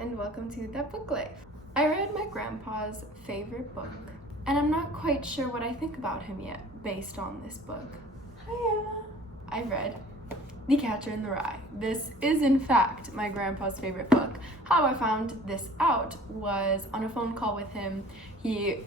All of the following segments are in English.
and welcome to That Book Life. I read my grandpa's favorite book, and I'm not quite sure what I think about him yet based on this book. Hi Anna. I read The Catcher in the Rye. This is in fact my grandpa's favorite book. How I found this out was on a phone call with him. He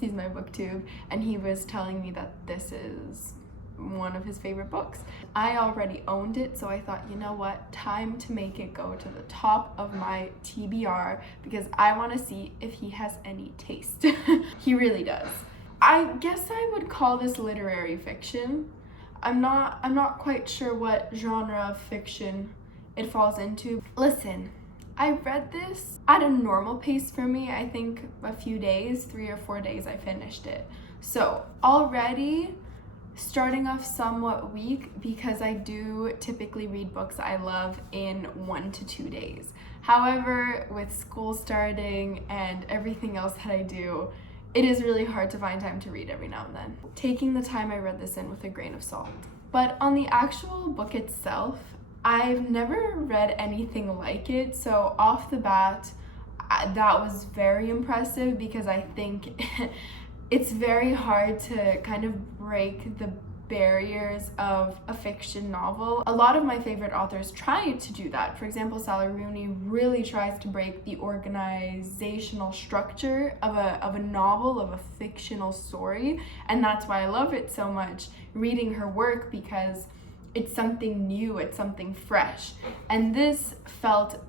sees my booktube and he was telling me that this is one of his favorite books. I already owned it, so I thought, you know what, time to make it go to the top of my TBR because I want to see if he has any taste. He really does. I guess I would call this literary fiction. I'm not quite sure what genre of fiction it falls into. Listen, I read this at a normal pace for me. I think a few days, 3 or 4 days, I finished it. So already starting off somewhat weak because I do typically read books I love in 1 to 2 days. However, with school starting and everything else that I do, it is really hard to find time to read every now and then. Taking the time I read this in with a grain of salt. But on the actual book itself, I've never read anything like it, so off the bat, that was very impressive because I think it's very hard to kind of break the barriers of a fiction novel. A lot of my favorite authors try to do that. For example, Sally Rooney really tries to break the organizational structure of a novel, of a fictional story, and that's why I love it so much, reading her work, because it's something new, it's something fresh. And this felt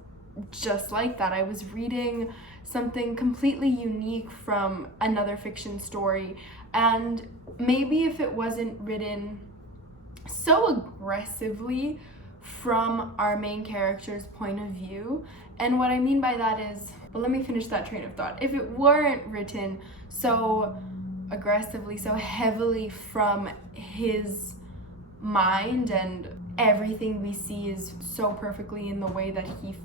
just like that. I was reading something completely unique from another fiction story, and maybe if it wasn't written so aggressively from our main character's point of view, and what I mean by that is, but let me finish that train of thought. If it weren't written so aggressively, so heavily from his mind, and everything we see is so perfectly in the way that he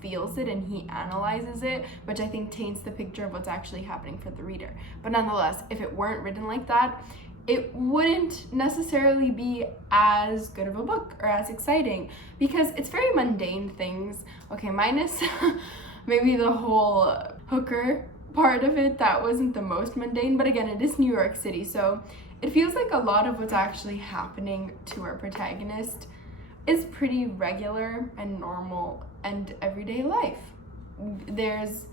feels it and he analyzes it, which I think taints the picture of what's actually happening for the reader. But nonetheless, if it weren't written like that, it wouldn't necessarily be as good of a book or as exciting because it's very mundane things. Okay, minus maybe the whole hooker part of it, that wasn't the most mundane, but again, it is New York City, so it feels like a lot of what's actually happening to our protagonist is pretty regular and normal and everyday life. There's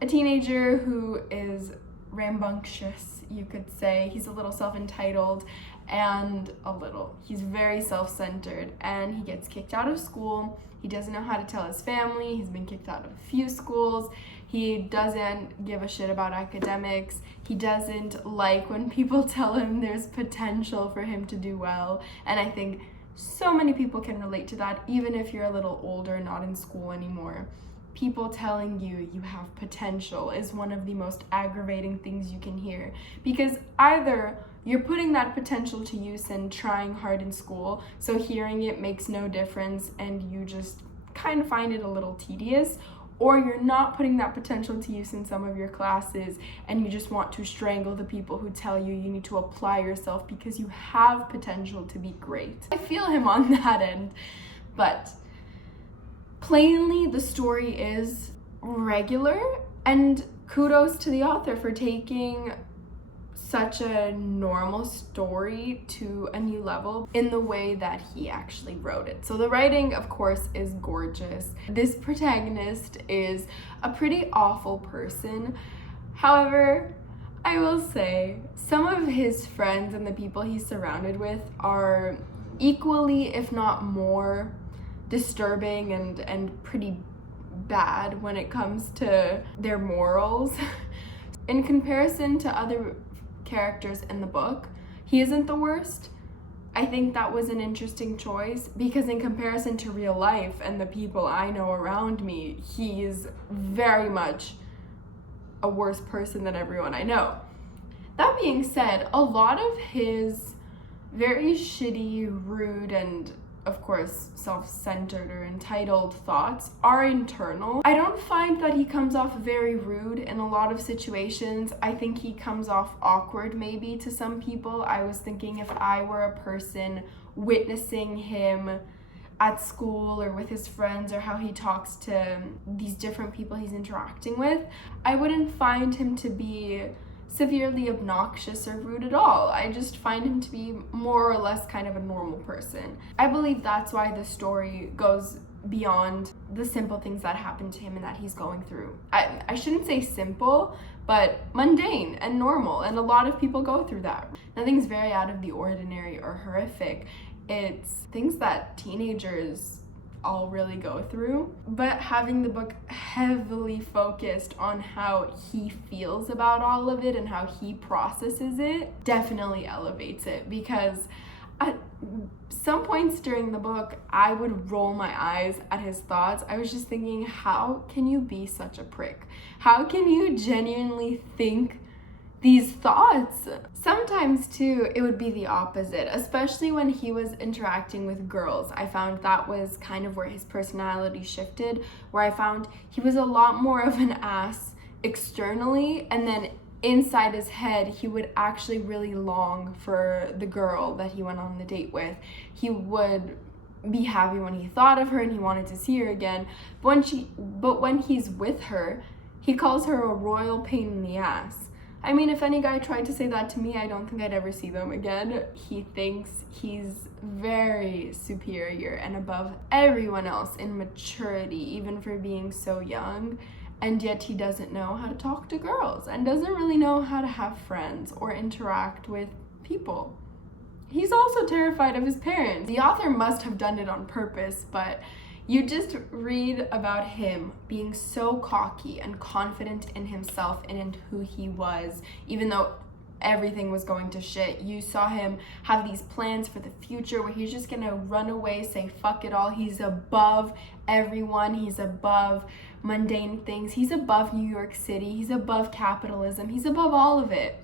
a teenager who is rambunctious, you could say. He's a little self-entitled and he's very self-centered, and he gets kicked out of school. He doesn't know how to tell his family. He's been kicked out of a few schools. He doesn't give a shit about academics. He doesn't like when people tell him there's potential for him to do well, and I think so many people can relate to that, even if you're a little older, not in school anymore. People telling you you have potential is one of the most aggravating things you can hear, because either you're putting that potential to use and trying hard in school, so hearing it makes no difference and you just kind of find it a little tedious, or you're not putting that potential to use in some of your classes and you just want to strangle the people who tell you you need to apply yourself because you have potential to be great. I feel him on that end, but plainly the story is regular, and kudos to the author for taking such a normal story to a new level in the way that he actually wrote it. So the writing, of course, is gorgeous. This protagonist is a pretty awful person. However, I will say some of his friends and the people he's surrounded with are equally, if not more, disturbing and pretty bad when it comes to their morals. In comparison to other characters in the book, he isn't the worst. I think that was an interesting choice because in comparison to real life and the people I know around me, he's very much a worse person than everyone I know. That being said, a lot of his very shitty, rude, and of course self-centered or entitled thoughts are internal. I don't find that he comes off very rude in a lot of situations. I think he comes off awkward maybe to some people. I was thinking if I were a person witnessing him at school or with his friends, or how he talks to these different people he's interacting with, I wouldn't find him to be severely obnoxious or rude at all. I just find him to be more or less kind of a normal person. I believe that's why the story goes beyond the simple things that happen to him and that he's going through. I shouldn't say simple, but mundane and normal, and a lot of people go through that. Nothing's very out of the ordinary or horrific. It's things that teenagers all really go through, but having the book heavily focused on how he feels about all of it and how he processes it definitely elevates it, because at some points during the book, I would roll my eyes at his thoughts. I was just thinking, how can you be such a prick? How can you genuinely think these thoughts? Sometimes too, it would be the opposite, especially when he was interacting with girls. I found that was kind of where his personality shifted, where I found he was a lot more of an ass externally, and then inside his head, he would actually really long for the girl that he went on the date with. He would be happy when he thought of her and he wanted to see her again. But when he's with her, he calls her a royal pain in the ass. I mean, if any guy tried to say that to me, I don't think I'd ever see them again. He thinks he's very superior and above everyone else in maturity, even for being so young. And yet he doesn't know how to talk to girls and doesn't really know how to have friends or interact with people. He's also terrified of his parents. The author must have done it on purpose, but you just read about him being so cocky and confident in himself and in who he was, even though everything was going to shit. You saw him have these plans for the future where he's just gonna run away, say fuck it all. He's above everyone. He's above mundane things. He's above New York City. He's above capitalism. He's above all of it.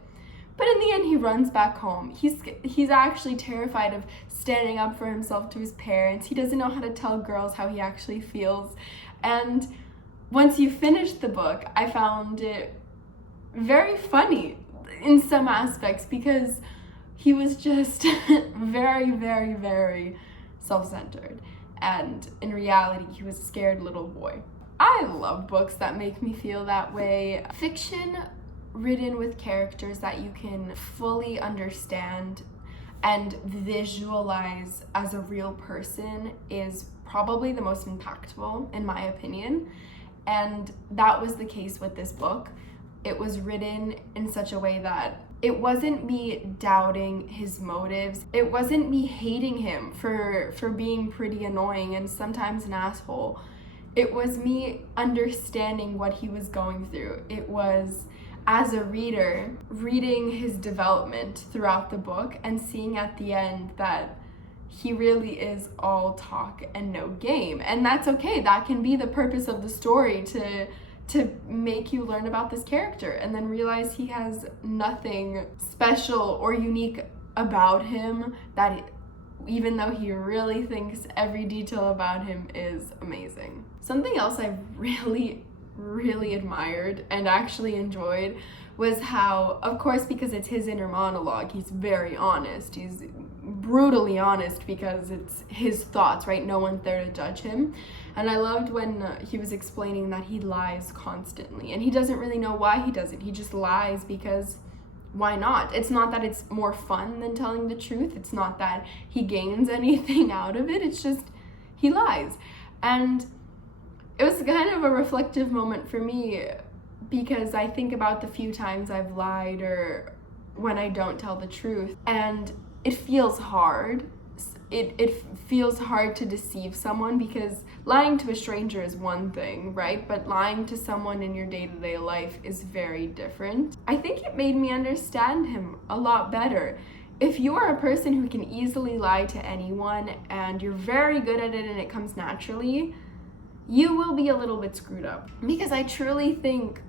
But in the end, he runs back home. He's actually terrified of standing up for himself to his parents. He doesn't know how to tell girls how he actually feels. And once you finish the book, I found it very funny in some aspects, because he was just very, very, very self-centered. And in reality, he was a scared little boy. I love books that make me feel that way. Fiction written with characters that you can fully understand and visualize as a real person is probably the most impactful, in my opinion. And that was the case with this book. It was written in such a way that it wasn't me doubting his motives. It wasn't me hating him for being pretty annoying and sometimes an asshole. It was me understanding what he was going through. It was, as a reader, reading his development throughout the book and seeing at the end that he really is all talk and no game. And that's okay. That can be the purpose of the story, to make you learn about this character and then realize he has nothing special or unique about him, that even though he really thinks every detail about him is amazing. Something else I really admired and actually enjoyed was how, of course, because it's his inner monologue, he's very honest. He's brutally honest because it's his thoughts, right? No one's there to judge him. And I loved when he was explaining that he lies constantly, and he doesn't really know why he does it. He just lies because why not? It's not that it's more fun than telling the truth. It's not that he gains anything out of it. It's just he lies. And it was kind of a reflective moment for me, because I think about the few times I've lied or when I don't tell the truth, and it feels hard. It feels hard to deceive someone, because lying to a stranger is one thing, right? But lying to someone in your day-to-day life is very different. I think it made me understand him a lot better. If you are a person who can easily lie to anyone and you're very good at it and it comes naturally, you will be a little bit screwed up. Because I truly think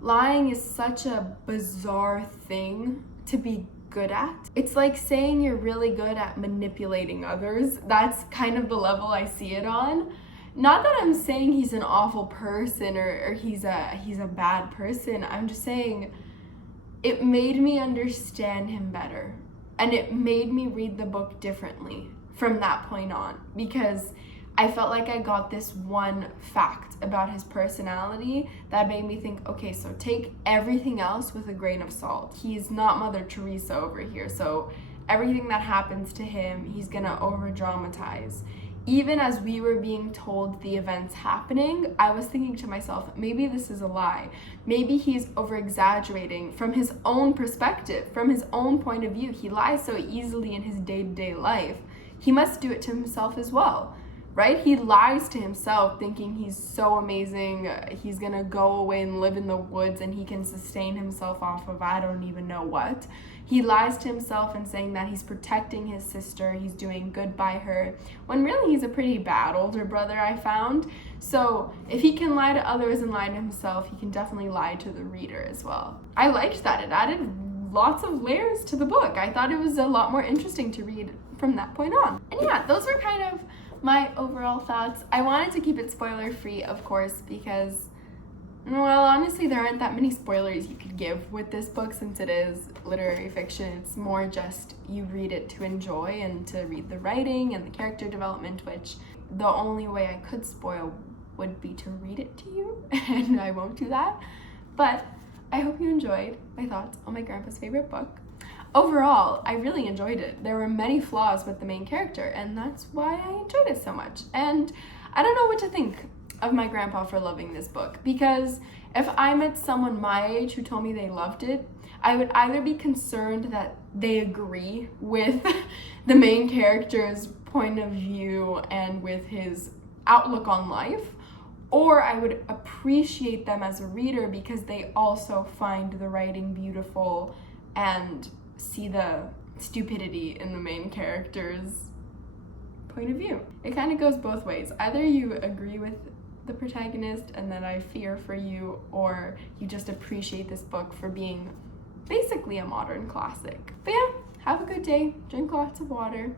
lying is such a bizarre thing to be good at. It's like saying you're really good at manipulating others. That's kind of the level I see it on. Not that I'm saying he's an awful person or he's a bad person. I'm just saying it made me understand him better. And it made me read the book differently from that point on. Because I felt like I got this one fact about his personality that made me think, okay, so take everything else with a grain of salt. He's not Mother Teresa over here, so everything that happens to him, he's gonna over dramatize. Even as we were being told the events happening, I was thinking to myself, maybe this is a lie. Maybe he's over exaggerating from his own perspective, from his own point of view. He lies so easily in his day-to-day life. He must do it to himself as well, right? He lies to himself thinking he's so amazing, he's gonna go away and live in the woods and he can sustain himself off of I don't even know what. He lies to himself and saying that he's protecting his sister, he's doing good by her, when really he's a pretty bad older brother, I found. So if he can lie to others and lie to himself, he can definitely lie to the reader as well. I liked that. It added lots of layers to the book. I thought it was a lot more interesting to read from that point on. And yeah, those were kind of my overall thoughts. I wanted to keep it spoiler free, of course, because, well, honestly, there aren't that many spoilers you could give with this book since it is literary fiction. It's more just you read it to enjoy and to read the writing and the character development, which the only way I could spoil would be to read it to you, and I won't do that. But I hope you enjoyed my thoughts on my grandpa's favorite book. Overall, I really enjoyed it. There were many flaws with the main character, and that's why I enjoyed it so much. And I don't know what to think of my grandpa for loving this book, because if I met someone my age who told me they loved it, I would either be concerned that they agree with the main character's point of view and with his outlook on life, or I would appreciate them as a reader because they also find the writing beautiful and see the stupidity in the main character's point of view. It kind of goes both ways. Either you agree with the protagonist and then I fear for you, or you just appreciate this book for being basically a modern classic. But yeah, have a good day, drink lots of water,